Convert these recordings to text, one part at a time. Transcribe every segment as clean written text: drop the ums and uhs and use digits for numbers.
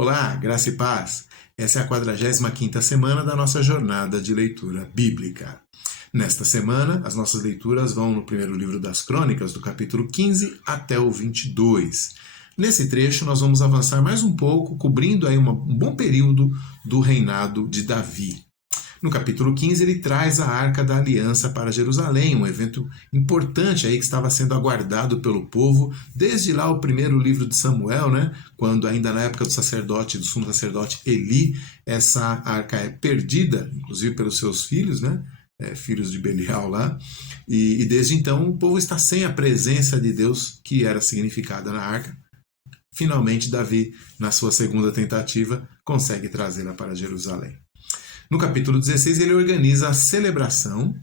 Olá, graça e paz. Essa é a 45ª semana da nossa jornada de leitura bíblica. Nesta semana, as nossas leituras vão no primeiro livro das Crônicas, do capítulo 15 até o 22. Nesse trecho, nós vamos avançar mais um pouco, cobrindo aí um bom período do reinado de Davi. No capítulo 15, ele traz a Arca da Aliança para Jerusalém, um evento importante aí que estava sendo aguardado pelo povo desde lá o primeiro livro de Samuel, né? Quando ainda na época do sumo sacerdote Eli, essa arca é perdida, inclusive pelos seus filhos, né? Filhos de Belial lá, e desde então o povo está sem a presença de Deus que era significada na arca. Finalmente, Davi, na sua segunda tentativa, consegue trazê-la para Jerusalém. No capítulo 16, ele organiza a celebração,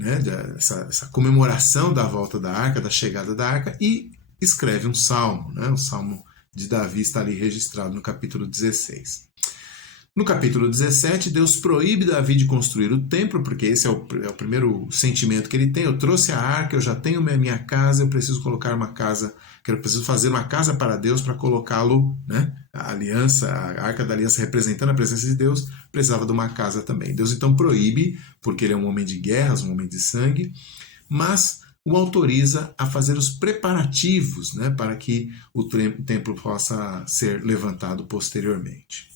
né, essa comemoração da volta da arca, da chegada da arca, e escreve um salmo. Né, o salmo de Davi está ali registrado no capítulo 16. No capítulo 17, Deus proíbe Davi de construir o templo, porque esse é o primeiro sentimento que ele tem. Eu trouxe a arca, eu já tenho minha casa, eu preciso colocar uma casa, eu preciso fazer uma casa para Deus para colocá-lo, né? A aliança, a arca da aliança representando a presença de Deus, precisava de uma casa também. Deus então proíbe, porque ele é um homem de guerras, um homem de sangue, mas o autoriza a fazer os preparativos, né, para que o templo possa ser levantado posteriormente.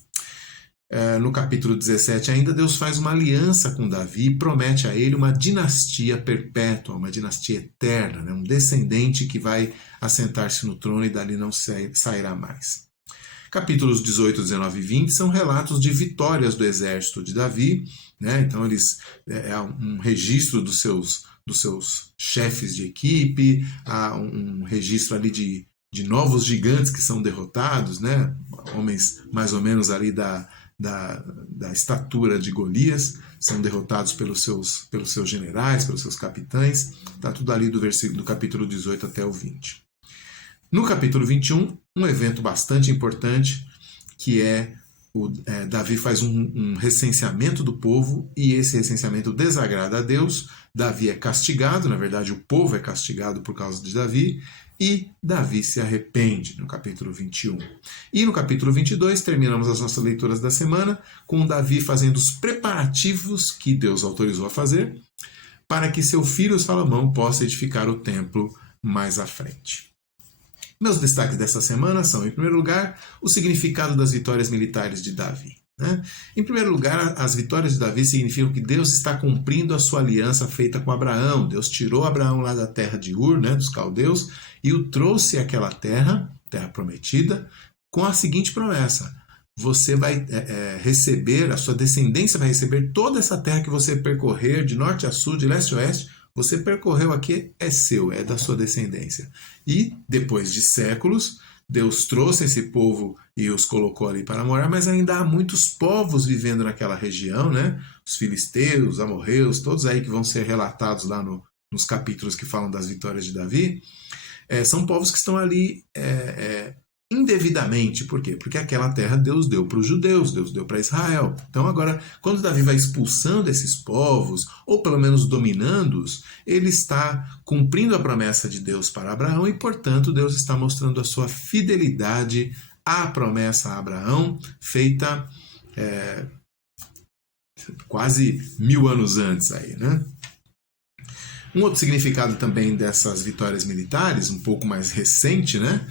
No capítulo 17 ainda, Deus faz uma aliança com Davi e promete a ele uma dinastia perpétua, uma dinastia eterna, né? Um descendente que vai assentar-se no trono e dali não sairá mais. Capítulos 18, 19 e 20 são relatos de vitórias do exército de Davi, né? Então há um registro dos seus chefes de equipe, há um registro ali de novos gigantes que são derrotados, né? Homens mais ou menos ali da estatura de Golias, são derrotados pelos seus generais, pelos seus capitães. Está tudo ali do capítulo 18 até o 20. No capítulo 21, um evento bastante importante, que Davi faz um recenseamento do povo, e esse recenseamento desagrada a Deus. Davi é castigado, na verdade o povo é castigado por causa de Davi, e Davi se arrepende, no capítulo 21. E no capítulo 22, terminamos as nossas leituras da semana, com Davi fazendo os preparativos que Deus autorizou a fazer, para que seu filho Salomão possa edificar o templo mais à frente. Meus destaques dessa semana são, em primeiro lugar, o significado das vitórias militares de Davi. Né? Em primeiro lugar, as vitórias de Davi significam que Deus está cumprindo a sua aliança feita com Abraão. Deus tirou Abraão lá da terra de Ur, né, dos caldeus, e o trouxe àquela terra prometida, com a seguinte promessa: você vai receber, a sua descendência vai receber toda essa terra que você percorrer, de norte a sul, de leste a oeste. Você percorreu aqui, é seu, é da sua descendência. E, depois de séculos, Deus trouxe esse povo e os colocou ali para morar, mas ainda há muitos povos vivendo naquela região, né? Os filisteus, os amorreus, todos aí que vão ser relatados lá nos capítulos que falam das vitórias de Davi. São povos que estão ali indevidamente. Por quê? Porque aquela terra Deus deu para os judeus, Deus deu para Israel. Então agora, quando Davi vai expulsando esses povos, ou pelo menos dominando-os, ele está cumprindo a promessa de Deus para Abraão e, portanto, Deus está mostrando a sua fidelidade à promessa a Abraão, feita quase 1000 anos antes aí, né? Um outro significado também dessas vitórias militares, um pouco mais recente, né,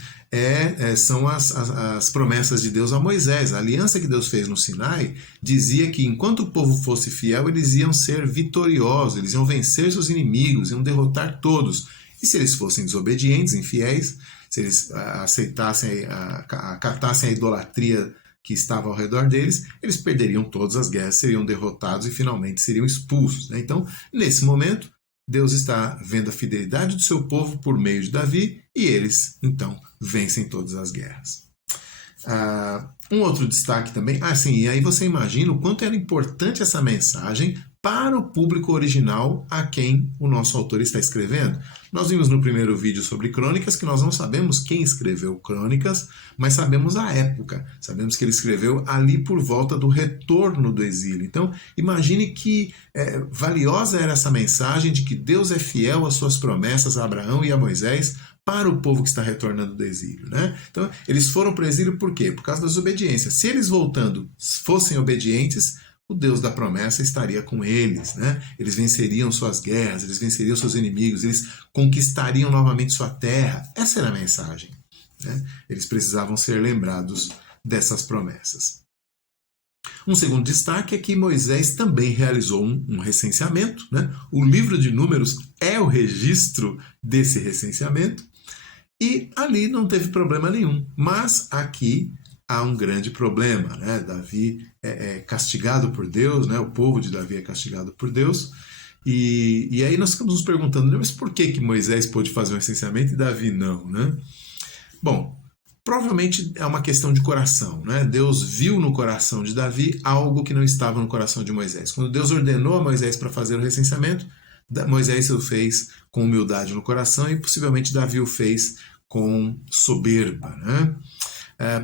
são as promessas de Deus a Moisés. A aliança que Deus fez no Sinai dizia que enquanto o povo fosse fiel, eles iam ser vitoriosos, eles iam vencer seus inimigos, iam derrotar todos. E se eles fossem desobedientes, infiéis, se eles acatassem a idolatria que estava ao redor deles, eles perderiam todas as guerras, seriam derrotados e finalmente seriam expulsos. Né? Então, nesse momento, Deus está vendo a fidelidade do seu povo por meio de Davi e eles, então, vencem todas as guerras. Um outro destaque também, e aí você imagina o quanto era importante essa mensagem para o público original a quem o nosso autor está escrevendo. Nós vimos no primeiro vídeo sobre Crônicas que nós não sabemos quem escreveu Crônicas, mas sabemos a época. Sabemos que ele escreveu ali por volta do retorno do exílio. Então, imagine que valiosa era essa mensagem de que Deus é fiel às suas promessas a Abraão e a Moisés para o povo que está retornando do exílio, né? Então, eles foram para o exílio por quê? Por causa da desobediência. Se eles voltando fossem obedientes, o Deus da promessa estaria com eles, né? Eles venceriam suas guerras, eles venceriam seus inimigos, eles conquistariam novamente sua terra. Essa era a mensagem, né? Eles precisavam ser lembrados dessas promessas. Um segundo destaque é que Moisés também realizou um recenseamento, né? O livro de Números é o registro desse recenseamento e ali não teve problema nenhum. Mas aqui há um grande problema, né? Davi é castigado por Deus, né? O povo de Davi é castigado por Deus. E aí nós ficamos nos perguntando, mas por que Moisés pôde fazer um recenseamento e Davi não, né? Bom, provavelmente é uma questão de coração, né? Deus viu no coração de Davi algo que não estava no coração de Moisés. Quando Deus ordenou a Moisés para fazer o recenseamento, Moisés o fez com humildade no coração e possivelmente Davi o fez com soberba, né?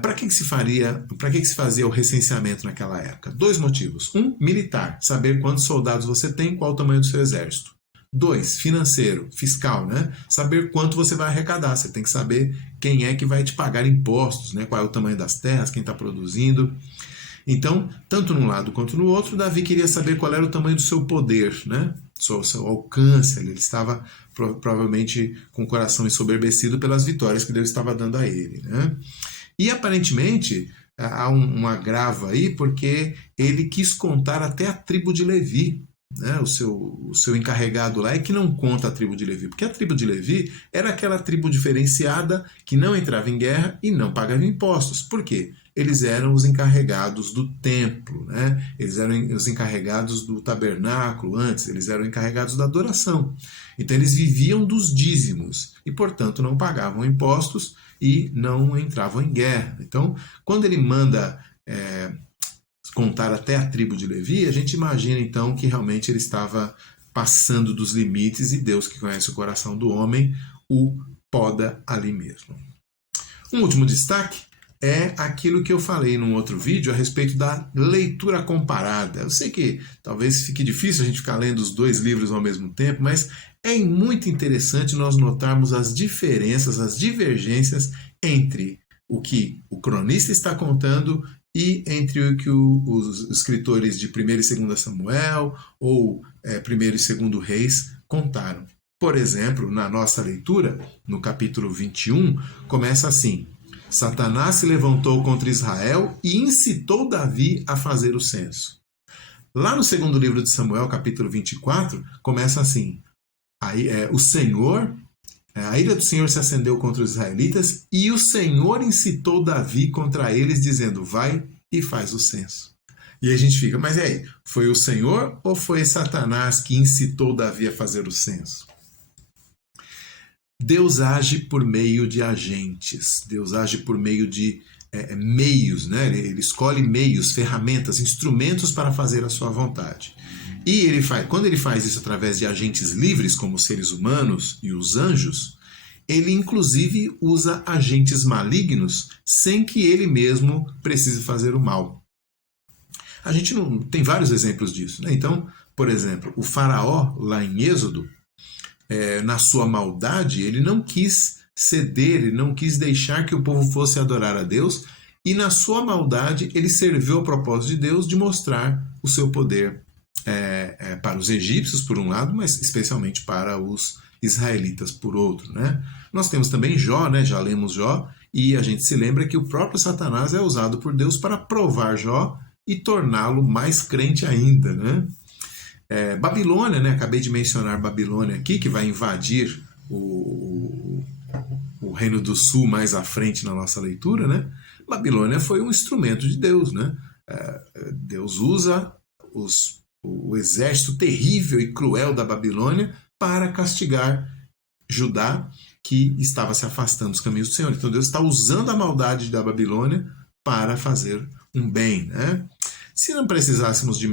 Para que se fazia o recenseamento naquela época? 2 motivos. 1, militar, saber quantos soldados você tem, qual o tamanho do seu exército. 2, financeiro, fiscal, né? Saber quanto você vai arrecadar. Você tem que saber quem é que vai te pagar impostos, né? Qual é o tamanho das terras, quem está produzindo. Então, tanto num lado quanto no outro, Davi queria saber qual era o tamanho do seu poder, né? Seu alcance. Ele estava provavelmente com o coração ensoberbecido pelas vitórias que Deus estava dando a ele, né? E aparentemente há um agravo aí, porque ele quis contar até a tribo de Levi. Né? O seu encarregado lá é que não conta a tribo de Levi, porque a tribo de Levi era aquela tribo diferenciada que não entrava em guerra e não pagava impostos. Por quê? Eles eram os encarregados do templo, né? Eles eram os encarregados do tabernáculo antes, eles eram encarregados da adoração. Então eles viviam dos dízimos e, portanto, não pagavam impostos e não entravam em guerra. Então, quando ele manda contar até a tribo de Levi, a gente imagina então que realmente ele estava passando dos limites e Deus, que conhece o coração do homem, o poda ali mesmo. Um último destaque é aquilo que eu falei num outro vídeo a respeito da leitura comparada. Eu sei que talvez fique difícil a gente ficar lendo os 2 livros ao mesmo tempo, mas é muito interessante nós notarmos as diferenças, as divergências entre o que o cronista está contando e entre o que os escritores de 1º e 2º Samuel ou 1º e 2º Reis contaram. Por exemplo, na nossa leitura, no capítulo 21, começa assim: Satanás se levantou contra Israel e incitou Davi a fazer o censo. Lá no 2º livro de Samuel, capítulo 24, começa assim: a ira do Senhor se acendeu contra os israelitas e o Senhor incitou Davi contra eles, dizendo: vai e faz o censo. E a gente fica, mas e aí? Foi o Senhor ou foi Satanás que incitou Davi a fazer o censo? Deus age por meio de agentes, Deus age por meio de meios, né? Ele escolhe meios, ferramentas, instrumentos para fazer a sua vontade. E quando ele faz isso através de agentes livres, como os seres humanos e os anjos, ele inclusive usa agentes malignos sem que ele mesmo precise fazer o mal. A gente não tem vários exemplos disso, né? Então, por exemplo, o faraó, lá em Êxodo, na sua maldade, ele não quis ceder, ele não quis deixar que o povo fosse adorar a Deus, e na sua maldade ele serviu ao propósito de Deus de mostrar o seu poder para os egípcios, por um lado, mas especialmente para os israelitas, por outro, né? Nós temos também Jó, né? Já lemos Jó, e a gente se lembra que o próprio Satanás é usado por Deus para provar Jó e torná-lo mais crente ainda, né? Babilônia, né? Acabei de mencionar Babilônia aqui, que vai invadir o Reino do Sul mais à frente na nossa leitura, né? Babilônia foi um instrumento de Deus, né? Deus usa o exército terrível e cruel da Babilônia para castigar Judá, que estava se afastando dos caminhos do Senhor. Então Deus está usando a maldade da Babilônia para fazer um bem, né? Se não precisaríamos de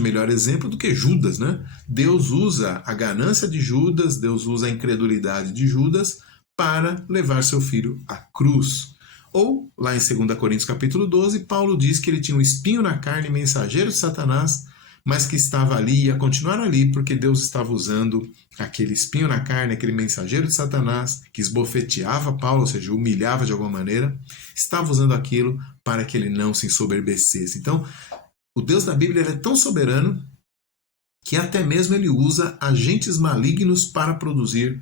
melhor exemplo do que Judas, né? Deus usa a ganância de Judas, Deus usa a incredulidade de Judas para levar seu filho à cruz. Ou, lá em 2 Coríntios capítulo 12, Paulo diz que ele tinha um espinho na carne, mensageiro de Satanás, mas que estava ali e ia continuar ali porque Deus estava usando aquele espinho na carne, aquele mensageiro de Satanás que esbofeteava Paulo, ou seja, humilhava de alguma maneira, estava usando aquilo para que ele não se ensoberbecesse. Então, o Deus da Bíblia é tão soberano que até mesmo ele usa agentes malignos para produzir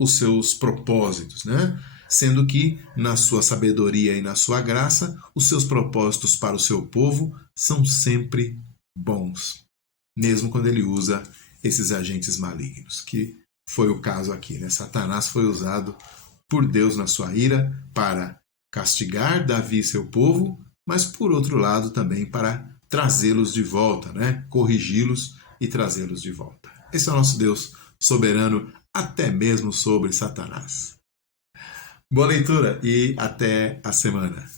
os seus propósitos, né? Sendo que, na sua sabedoria e na sua graça, os seus propósitos para o seu povo são sempre bons, mesmo quando ele usa esses agentes malignos, que foi o caso aqui, né? Satanás foi usado por Deus na sua ira para castigar Davi e seu povo, mas por outro lado também para trazê-los de volta, né? Corrigi-los e trazê-los de volta. Esse é o nosso Deus soberano, até mesmo sobre Satanás. Boa leitura e até a semana.